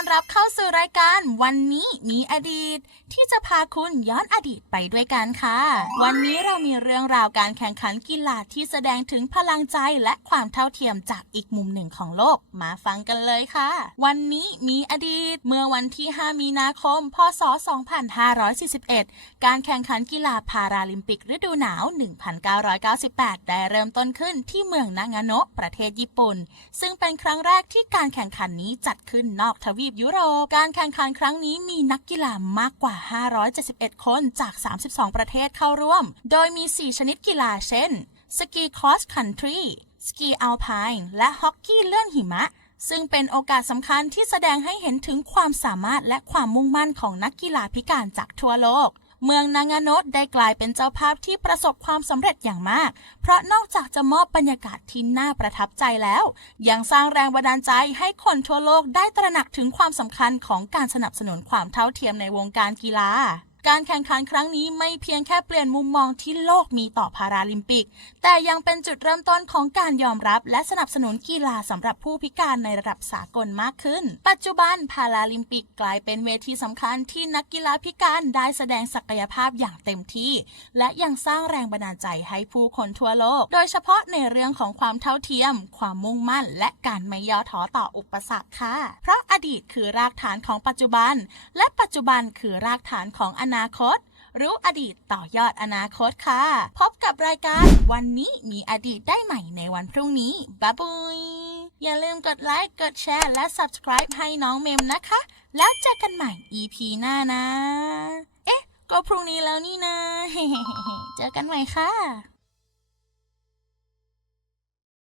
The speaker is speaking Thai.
รายการวันนี้มีอดีต ที่จะพาคุณย้อนอดีตไปด้วยกันค่ะ วันนี้เรามีเรื่องราวการแข่งขันกีฬาที่แสดงถึงพลังใจและความเท่าเทียมจากอีกมุมหนึ่งของโลกมาฟังกันเลยค่ะ วันนี้มีอดีตเมื่อวันที่ 5 มีนาคม พศ 2541 การแข่งขันกีฬาพาราลิมปิกฤดูหนาว 1998 ได้เริ่มต้นขึ้นที่เมืองนางาโนะประเทศญี่ปุ่น ซึ่งเป็นครั้งแรกที่การแข่งขันนี้จัดขึ้นนอกทวีปยุโรป การแข่งขันครั้งนี้มีนักกีฬามากกว่า 571 คนจาก 32 ประเทศเข้าร่วม โดยมี 4 ชนิดกีฬาเช่น สกีคอสคันทรี สกีอัลไพน์และฮอกกี้เลื่อนหิมะซึ่งเป็นโอกาสสำคัญที่แสดงให้เห็นถึงความสามารถและความมุ่งมั่นของนักกีฬาพิการจากทั่วโลก เมืองนางาโนะได้กลายเป็นเจ้าภาพที่ประสบความสำเร็จอย่างมาก เพราะนอกจากจะมอบบรรยากาศที่น่าประทับใจแล้ว ยังสร้างแรงบันดาลใจให้คนทั่วโลกได้ตระหนักถึงความสำคัญของการสนับสนุนความเท่าเทียมในวงการกีฬา การแข่งขันครั้งนี้ไม่เพียงแค่เปลี่ยนมุมมองที่โลกมีต่อพาราลิมปิก แต่ยังเป็นจุดเริ่มต้นของการยอมรับ และสนับสนุนกีฬาสำหรับผู้พิการในระดับสากลมากขึ้น ปัจจุบันพาราลิมปิกกลายเป็นเวทีสำคัญที่นักกีฬาพิการได้แสดงศักยภาพอย่างเต็มที่ และยังสร้างแรงบันดาลใจให้ผู้คนทั่วโลก โดยเฉพาะในเรื่องของความเท่าเทียม ความมุ่งมั่น และการไม่ย่อท้อต่ออุปสรรคค่ะ เพราะอดีตคือรากฐานของปัจจุบัน และปัจจุบันคือรากฐานของอนาคต รู้อดีตต่อยอดอนาคตค่ะ พบกับรายการวันนี้มีอดีตได้ใหม่ในวันพรุ่งนี้บ๊ายบายอย่าลืมกดไลค์ กดแชร์ และ subscribe ให้น้องเมมนะคะ แล้วเจอกันใหม่ EP หน้านะ เอ๊ะ ก็พรุ่งนี้แล้วนี่นะ เจอกันใหม่ค่ะ